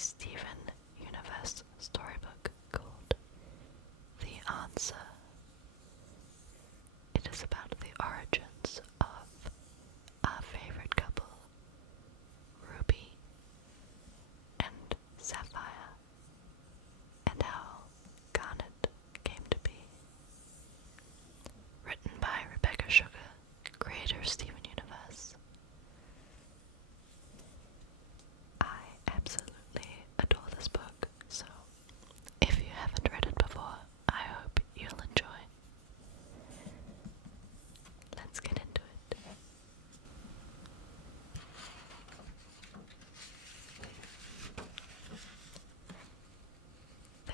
Steven Universe storybook called The Answer. It is about the origins of our favorite couple, Ruby and Sapphire, and how Garnet came to be. Written by Rebecca Sugar, creator of Steven Universe. I absolutely adore this book, so if you haven't read it before, I hope you'll enjoy. Let's get into it.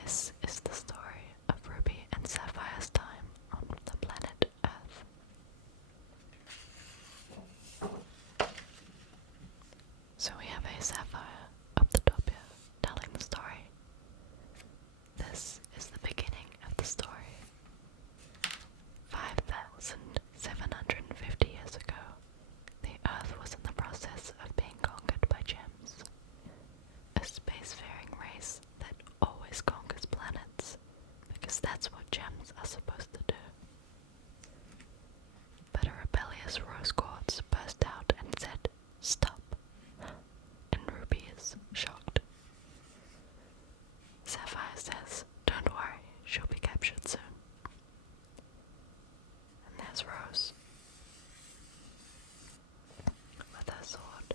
This is the story of Ruby and Sapphire's time on the planet Earth. So we have a Sapphire up the top here, telling the story. This is the beginning of the story. 5,750 years ago, the Earth was in the process of being conquered by gems, a spacefaring race that always conquers planets, because that's what gems are supposed to do. But a rebellious rose quartz burst out and said, "Stop," and Ruby is shocked. Sapphire says, "Don't worry, she'll be captured soon." And there's Rose with her sword.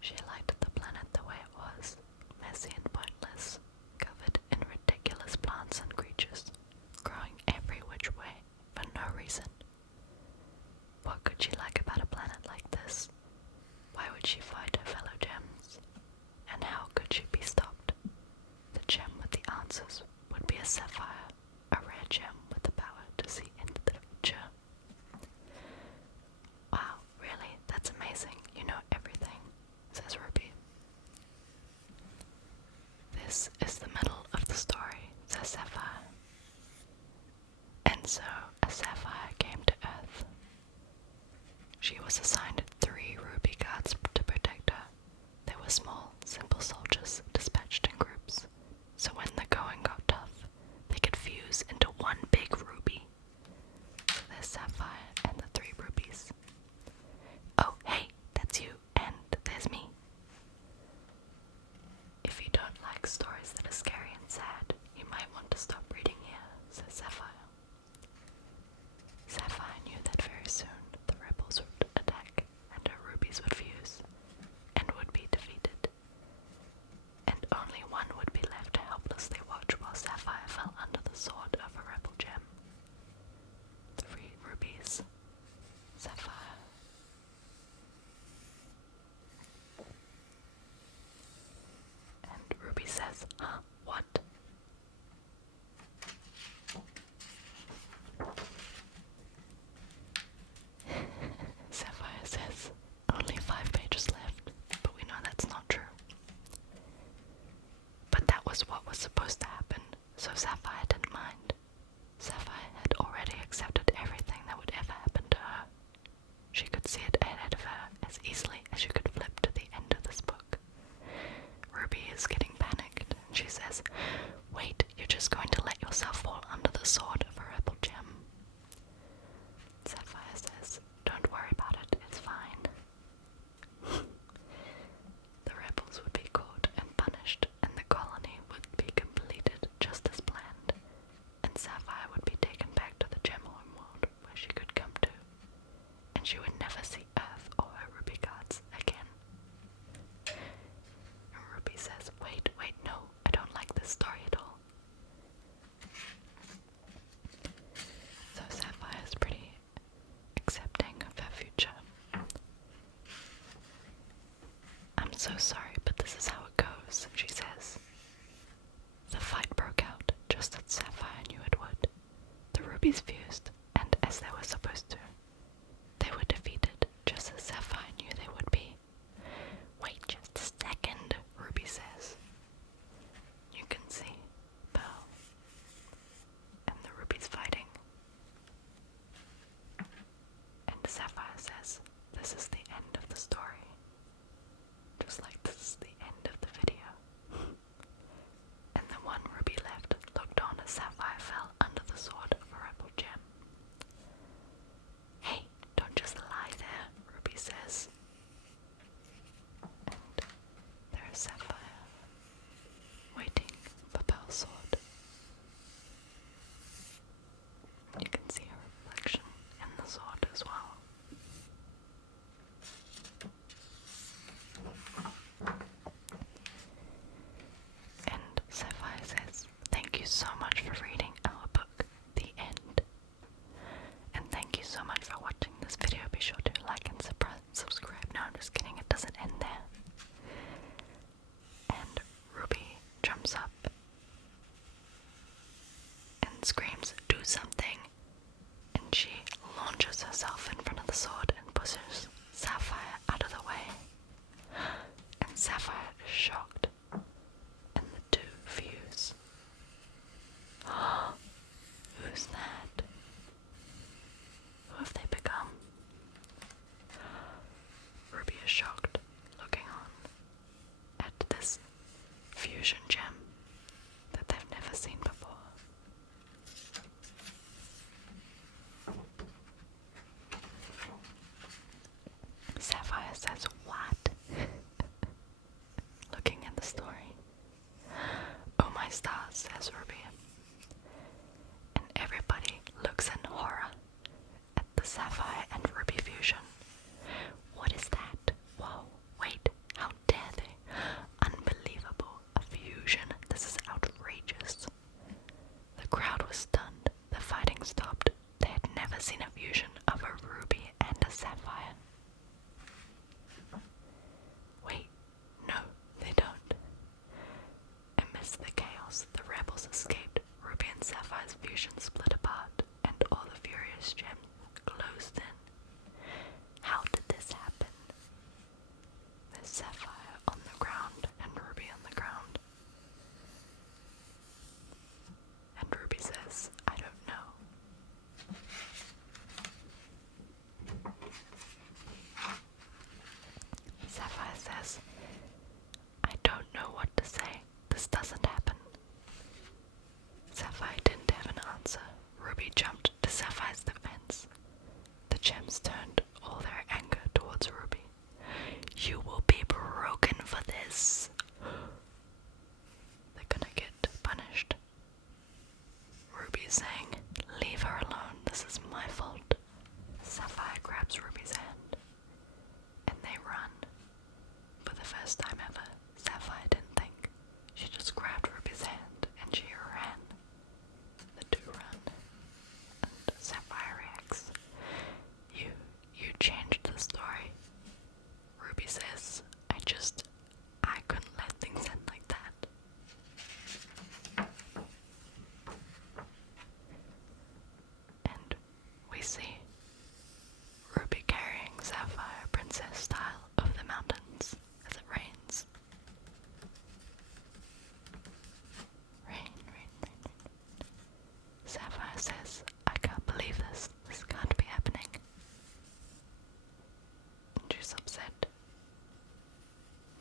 She liked the planet the way it was, messy and pointless, covered in ridiculous plants and creatures, growing every which way for no reason. What could she like about a planet like this? Why would she fight her fellow gems? And how could she be stopped? The gem with the answers would be a sapphire, a rare gem with the power to see into the future. "Wow, really? That's amazing. You know everything," says Ruby. "This is the middle of the story," says Sapphire. And so a sapphire came to Earth. She was assigned 3 ruby guards to protect her. They were small, simple soldiers dispatched in groups, so when the going got tough, they could fuse into one big ruby. So there's Sapphire and the 3 rubies. "Oh, hey, that's you, and there's me." "If you don't like stories that are scary and sad, you might want to stop reading here," says Sapphire. Sapphire knew that very soon the rebels would attack, and her rubies would fuse, and would be defeated. And only one would be left to helplessly watch while Sapphire fell under the sword of a rebel gem. 3 rubies. Sapphire. And Ruby says, "Huh? What?" Sapphire says, "Only 5 pages left," but we know that's not true. But that was what was supposed to happen, so Sapphire didn't mind. Sapphire had already accepted everything that would ever happen to her. She could see it ahead of her as easily as you could flip to the end of this book. Ruby is getting panicked, and she says, "Wait, you're just going to let yourself fall under the sword of a rebel gem." Sapphire says, "Don't worry about it, it's fine." The rebels would be caught and punished, and the colony would be completed just as planned, and Sapphire would be taken back to the gem homeworld where she could come to, and she would never see Earth or her ruby guards again. And Ruby says, wait, no, I don't like this story at all." So Sapphire's pretty accepting of her future. "I'm so sorry, but this is how it goes," she says. The fight broke out just as Sapphire knew it would. The rubies fused, and as they were supposed to. They were defeated just as Sapphire knew they would be. "Wait just a second," Ruby says. You can see Pearl and the rubies fighting. And Sapphire says, "This is the end of the story." Just like this is the end fusion gem that they've never seen before. Sapphire says, "What?" Looking at the story. "Oh my stars," says Ruby. And everybody looks in horror at the Sapphire and Ruby fusion. What is that? Whoa, wait, how dare they? Unbelievable, a fusion, this is outrageous. The crowd was stunned, the fighting stopped. They had never seen a fusion of a Ruby and a Sapphire. Wait, no, they don't. Amidst the chaos, the rebels escaped. Ruby and Sapphire's fusion split apart, and all the furious gems closed in. How did this happen? There's Sapphire on the ground and Ruby on the ground. And Ruby says, "I don't know." Sapphire says, "I don't know what to say. This doesn't happen." Sapphire didn't have an answer. Ruby jumped to Sapphire's defense. The gems turned all their anger towards Ruby. "You will be broken for this." They're gonna get punished. Ruby's saying, "Leave her alone, this is my fault." Sapphire grabs Ruby's hand, and they run. For the first time ever, Sapphire didn't think. She just grabbed Ruby's hand, and she ran. The two run, and Sapphire reacts. You changed the story." Ruby says, I couldn't let things end like that." And we see Ruby carrying Sapphire princess style over the mountains as it rains. Rain, rain, rain, rain. Sapphire says, "I can't believe this. This can't be happening." And she's upset,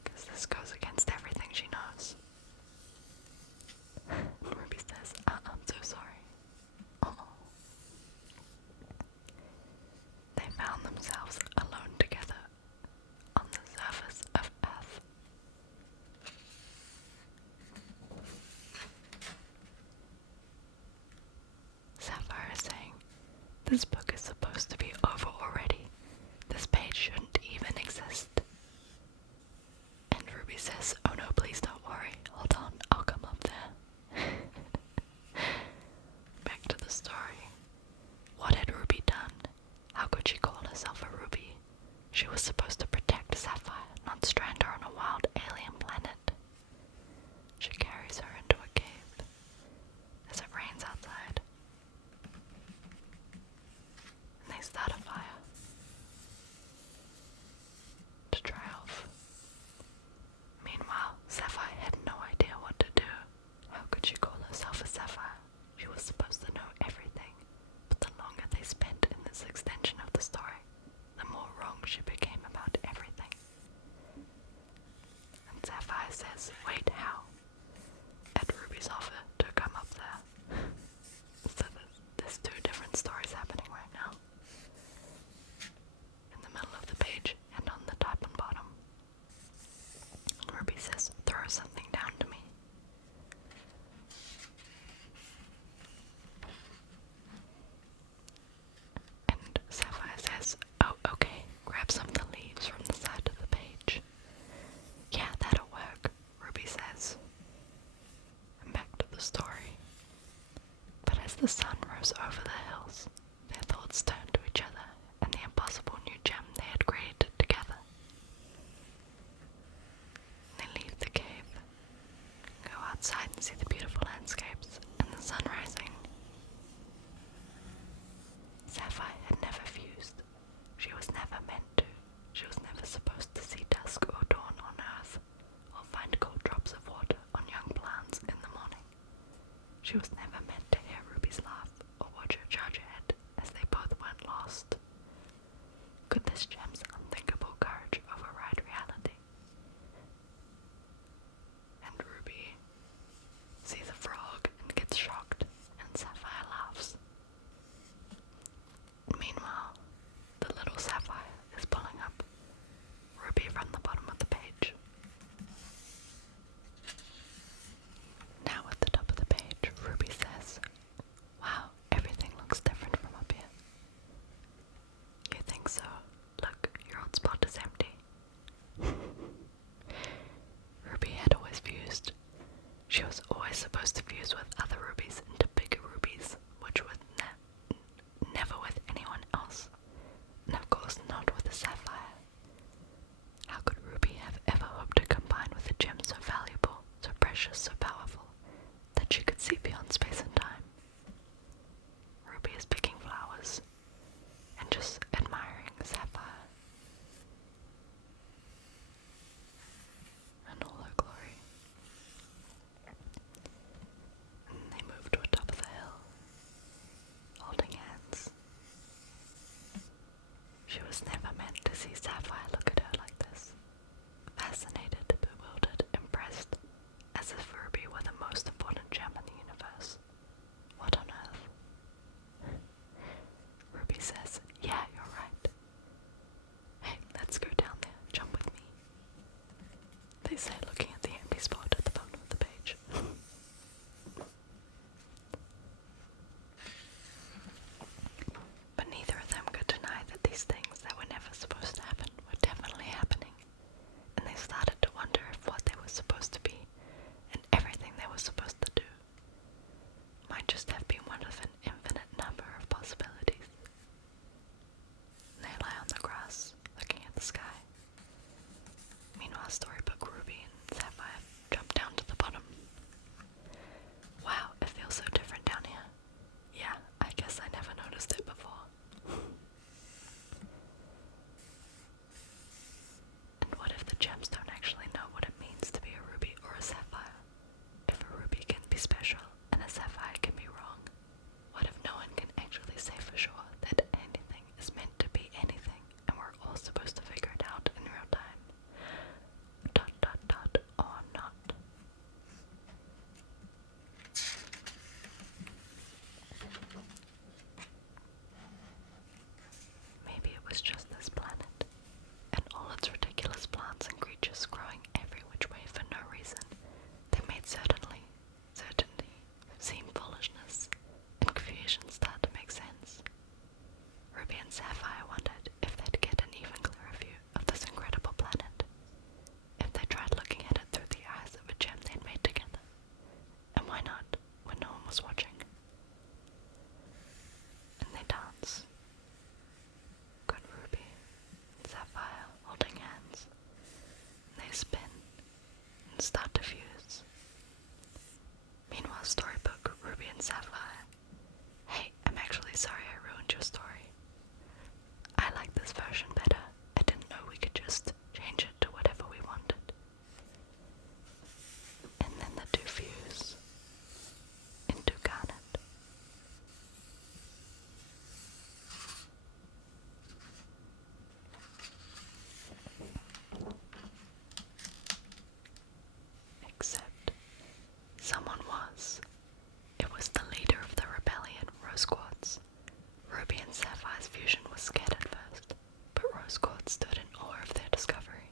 because this goes against everything she knows. Ruby says, "I'm so sorry." They found themselves alone together on the surface of Earth. Sapphire is saying, "This book is supposed to be over already. This page shouldn't even exist." And Ruby says, "Oh no, please don't worry. Hold on, I'll come up there." Back to the story. What had Ruby done? How could she call herself a Ruby? She was supposed to protect Sapphire, not strand her on a wild alien planet. She carries her into a cave as it rains outside. And they start a fire to dry off. Meanwhile, Sapphire had no idea what to do. How could she call herself a Sapphire? She was supposed to know everything, but the longer they spent in this extension of the story, the more wrong she became about everything. And Sapphire says, "Wait, how?" at Ruby's offer to come up there. So there's two different stories happening right now. In the middle of the page and on the top and bottom. Ruby says, "Throw something down to me." And Sapphire says, "Oh, okay, grab some of the leaves from the side of the page." "Yeah, that'll work," Ruby says. And back to the story. But as the sun rose over the hills, their thoughts turned to each other and the impossible new gem they had created together. They leave the cave, go outside and see the beautiful landscapes and the sun rising. Sapphire had never fused. She was never meant to. She was never supposed to see dusk or dawn on Earth, or find cold drops of water on young plants in the morning. She was never meant to hear Ruby's laugh or watch her charge ahead as they both went lost. Could this gem's unthinkable courage override reality? And Ruby say looking at the empty spot at the bottom of the page. But neither of them could deny that these things that were never supposed to happen were definitely happening, and they started to wonder if what they were supposed to be and everything they were supposed to do might just have been one of an infinite number of possibilities. They lie on the grass, looking at the sky. Meanwhile, storybook Ruby and Sapphire jump down to the bottom. Wow, it feels so different down here. Yeah, I guess I never noticed it before. And what if the gems don't actually know what it means to be a ruby or a sapphire? If a ruby can be special and a sapphire can be wrong, what if no one can actually say for sure that anything is meant to be anything and we're all supposed to figure it out in real time? Dot dot dot or not. Maybe it was just this planet, and all its ridiculous plants and creatures growing every which way for no reason, that made certainty seem foolishness, and confusion start to make sense. Ruby and Sapphire wondered if they'd get an even clearer view of this incredible planet, if they tried looking at it through the eyes of a gem they'd made together. And why not, when no one was watching? And they dance. Good Ruby and Sapphire holding hands. And they spin and start to fuse. Meanwhile, storybook Ruby and Sapphire. Hey, I'm actually sorry I ruined your story. I like this version better. I didn't know we could just change it to whatever we wanted. And then the two fuse into garnet. Except someone was. It was the leader of the rebellion, Quartz. Ruby and Sapphire's fusion was scared at first, but Quartz stood in awe of their discovery.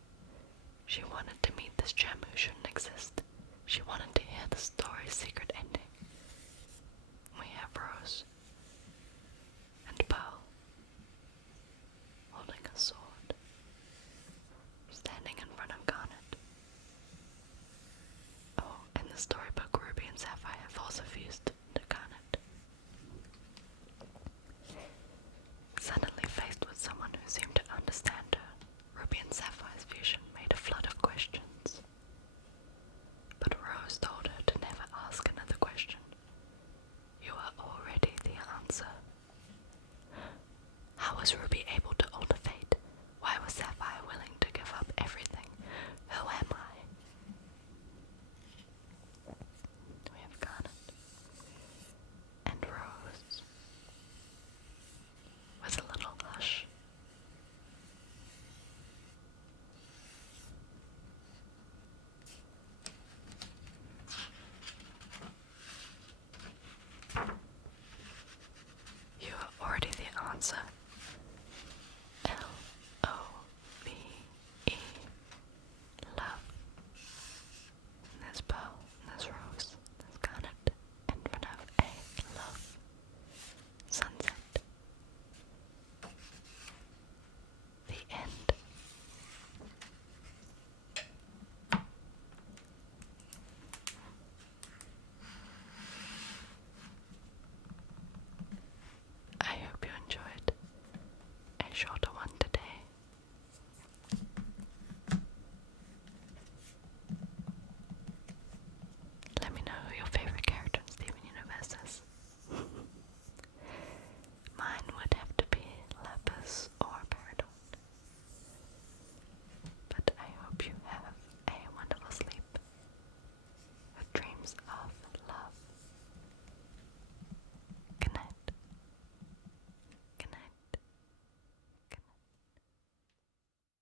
She wanted to meet this gem who shouldn't exist. She wanted to hear the story's secret ending. We have Rose and Pearl holding a sword, standing in front of Garnet. Oh, and the storybook Ruby and Sapphire have also fused to Garnet. Suddenly faced with someone who seemed to understand her, Ruby and Sapphire's fusion made a flood of questions. But Rose told her to never ask another question. You are already the answer. How was Ruby able to alter fate? Why was Sapphire willing to give up everything? Who am I? We have Garnet and Rose with a little hush. You are already the answer. Love. Love. And there's Pearl, and there's Rose, there's Garnet, and we have a love. Sunset. The end. I hope you enjoyed a short